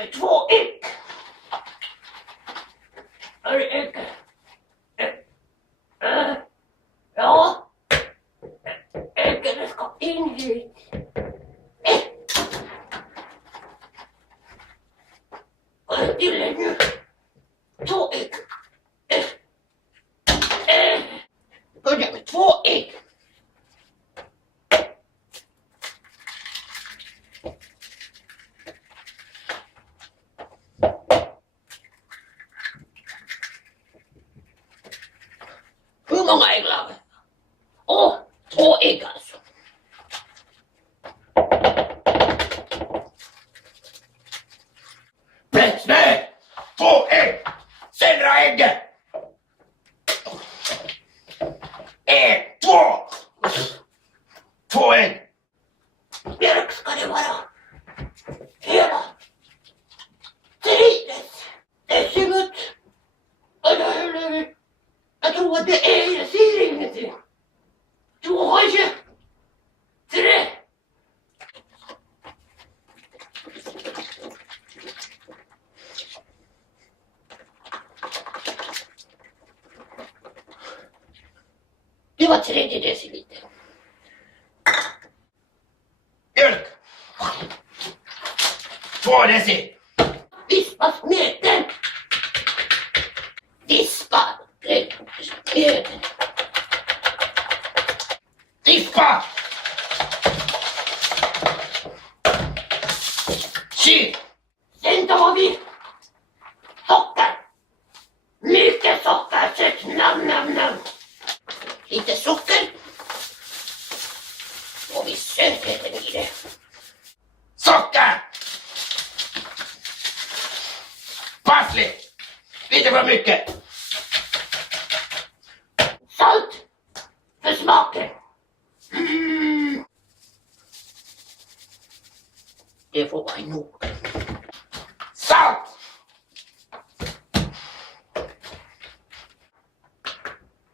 med 2 ägg. Ägg. Ja. Äggen ska in hit. Och till nu. 2 ägg. Börja med 2 ägg. Hur många ägg lagar? 2 ägg alltså. Plätt, nej! 2 ägg! Söndra ägget! 2 ägg! Mjölk ska det vara. Hela. Trides. Decimut. Jag tror att det är, jag ser ingenting. 2 kanske. 3. Det var 30 deciliter. Mjölk. 2 deci. Vispa smeten. Vispa smeten. Vispa. Kyl. Sen tar vi socker. Mycket socker. Sätt nam. Lite socker. Och vi söter i det. Socker! Parsley! Lite för mycket. Salt för smaken. Det får vara nog. Salt!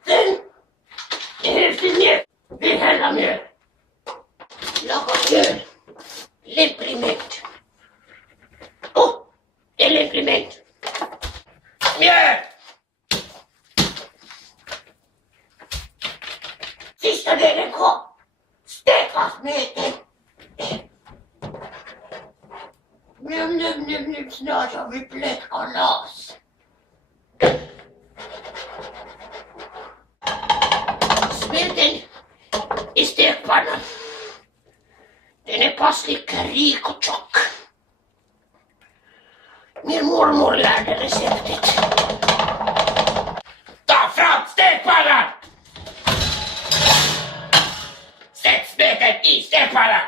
Sen behövs det mjöl. Vi häller mjöl. Laga mjöl. Lämplig mängd. Det är lämplig mängd. Mjöl! Sista delen kom. Steka smeten. Nu snart har vi plättkalas. Smeten i stekpannan. Den är passligt rik och tjock. Min mormor lärde receptet. Ta fram stekpannan! Sätt smeten i stekpannan!